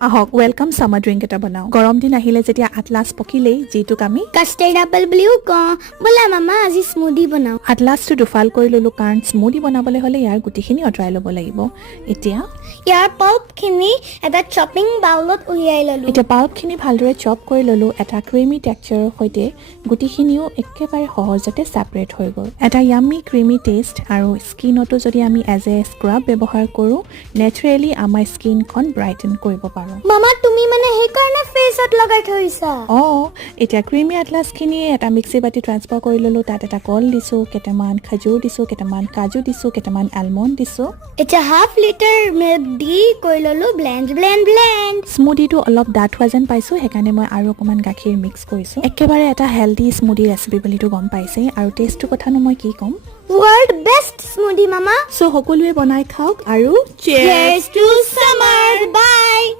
আহক welcome summer drink এটা বনাও গৰম দিন আহিলে যেতিয়া আটলাস পকিলেই যেটোক আমি কাস্টাৰ্ড আপেল বুলিও কওঁ বলা মামা আজি স্মুদি বনাও আটলাসটো দুফাল কৰি ললো কাৰণ স্মুদি বনাবলৈ হলে ইয়াৰ গুটিখিনি অতৰাই ল'ব লাগিব এতিয়া ইয়াৰ পাল্পখিনি এটা চপিং বাউলত উলিয়াই ললো এতিয়া পাল্পখিনি ভালদৰে চপ কৰি ললো এটা ক্ৰিমি টেক্সচাৰৰ সৈতে গুটিখিনিও একেবাৰে সহজতে সেপাৰেট হৈ গ'ল এটা ইয়াম্মি ক্ৰিমি টেষ্ট আৰু স্কিনতো যদি আমি এজ এ স্ক্ৰাব ব্যৱহাৰ কৰো নেচাৰেলি আমাৰ স্কিনখন ব্ৰাইটেন কৰিব পাৰো মামা তুমি মানে সেইকাৰণে ফেচত লগাই থৈছা এতিয়া ক্ৰিমি আটলাসখিনি এটা মিক্সি বাটি ট্ৰান্সফাৰ কৰি ললো তাত এটা কল দিছো কেটামান খজুৰ দিছো কেটামান কাজু দিছো কেটামান আলমণ্ড দিছো এতিয়া হাফ লিটাৰ মিল্ক দি কৰি ললো ব্লেন্ড স্মুদিটো অলপ ডাঠ হোৱা যেন পাইছো সেইকাৰণে মই আৰু অকমান গাখীৰ মিক্স কৰিছো একেবাৰে এটা হেলদি স্মুদি ৰেচিপি বুলিটো গম পাইছে আৰু টেষ্টটো কথানো মই কি ক'ম world best smoothie mama so সকলোৱে বনাই খাওক আৰু cheers to summer bye